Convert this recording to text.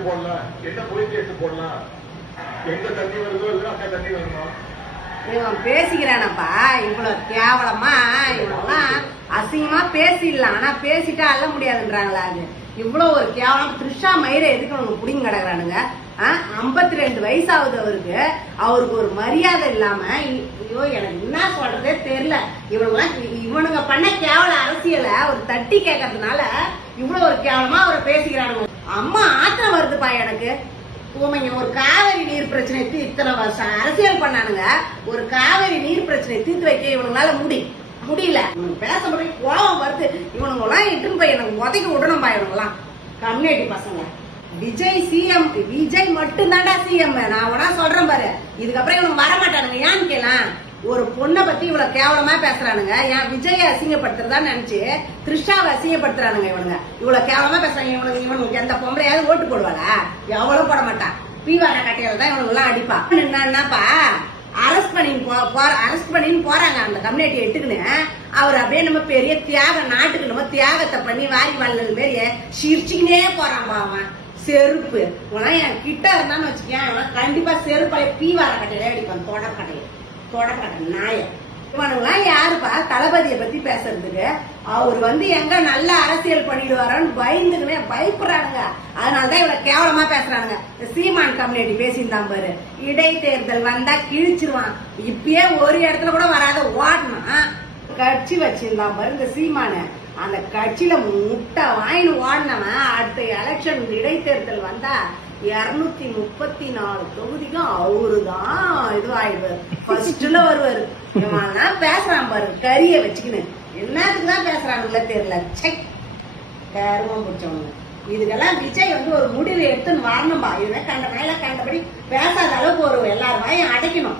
வழக்கு போடலாம், என்ன போலீஸ் கேஸ் போடலாம், எங்க தண்ணி வருதோ இல்ல அங்க தண்ணி வரணும். இவன் பேசிக்கிறானப்பா, இவ்வளவு கேவலமா இவனெல்லாம் அசிங்கமா பேசிடலாம். ஆனா பேசிட்டா அள்ள முடியாதுன்றாங்களா? அது இவ்வளவு ஒரு கேவலம். த்ரிஷா மயிரை எதுக்கு அவனுக்கு புடிங்க கிடக்குறானுங்க? 52 வயசாகுது அவருக்கு. அவருக்கு ஒரு மரியாதை இல்லாம, ஐயோ எனக்கு என்ன சொல்றதே தெரியல. இவனுங்க பண்ண கேவல அரசியலை ஒரு தட்டி கேட்கறதுனால இவ்வளவு ஒரு கேவலமா அவரை பேசிக்கிறானுங்க. அம்மா ஆத்திரம் வருதுப்பா எனக்கு. ஒரு காவிரி நீர் பிரச்சனை இத்தனை வருஷம் அரசியல் பண்ணானுங்க. ஒரு காவிரி நீர் பிரச்சனை தீர்த்து வைக்க இவனுங்களால முடியல. பேச முடியும், கோபம் வருது. இவனுங்க எல்லாம் இட்டுன்னு போய் எனக்கு உதைக்க விடணும்பா. இவனுங்கெல்லாம் கம்யூனிட்டி பசங்க. விஜய் சிஎம், விஜய் மட்டும் தான்டா சிஎம். நான் உடனே சொல்றேன் பாரு, இதுக்கப்புறம் இவனுக்கு வரமாட்டானுங்க. ஏன்னு கேலாம், ஒரு பொண்ணை பத்தி இவ்வளவு கேவலமா பேசுறானுங்க. ஏன் விஜய அசிங்கப்படுத்துறதா நினைச்சு த்ரிஷாவை அசிங்கப்படுத்துறானுங்க. இவனுங்க இவ்வளவு கேவலமா பேசுறாங்க. இவனுக்கு எந்த பொம்பளையாவது ஓட்டு போடுவாளா? எவ்வளவு போட மாட்டான். பீவார கட்டையில தான் இவனுக்கு எல்லாம் அடிப்பா. என்னன்னாப்பா, அரெஸ்ட் பண்ணின்னு போறாங்க அந்த கம்யூனிட்டி எட்டுக்குன்னு. அவர் அப்படியே நம்ம பெரிய தியாகம், நாட்டுக்கு நம்ம தியாகத்தை பண்ணி வாரி வள்ளல் மாரி சிரிச்சுக்கினே போறான்பா. அவன் செருப்பு என் கிட்ட இருந்தான்னு வச்சுக்கேன், கண்டிப்பா செருப்பாய பீவார கட்டையில அடிப்பான். தொடக்கட்டை நாய. இவனுங்களாம் யாருப்பா தளபதியை பத்தி பேசுறதுக்கு? அவர் எங்க நல்ல அரசியல் பண்ணிடுவாரான்னு பயப்படுறானுங்க. அதனாலதான் இவ்வளவு கேவலமா பேசுறானுங்க. சீமான் கம்யூனிட்டி பேசியிருந்தான் பாரு, இடைத்தேர்தல் வந்தா கிழிச்சிருவான். இப்பயே ஒரு இடத்துல கூட வராத ஓடனா கட்சி வச்சிருந்தான் பாரு இந்த சீமான. அந்த கட்சியில முட்டை வாங்கின்னு ஓடினவன் அடுத்த எலெக்ஷன் இடைத்தேர்தல் வந்தா 234 தொகுதிக்கும் அவருதான் இதுவாயிடுவாரு, ஃபர்ஸ்ட்ல வருவாரு. இவன் பேசுறான் பாரு கரிய வச்சுக்கின்னு. என்னத்துக்குதான் பேசுறானுங்களே தெரியல. கருமம் பிடிச்சவங்க. இதுக்கெல்லாம் விஜய் ஒரு முடிவு எடுத்துன்னு வரணும்பா. இதுல கண்டபடி பேசாத அளவுக்கு ஒரு எல்லாரும் வாயும் அடைக்கணும்.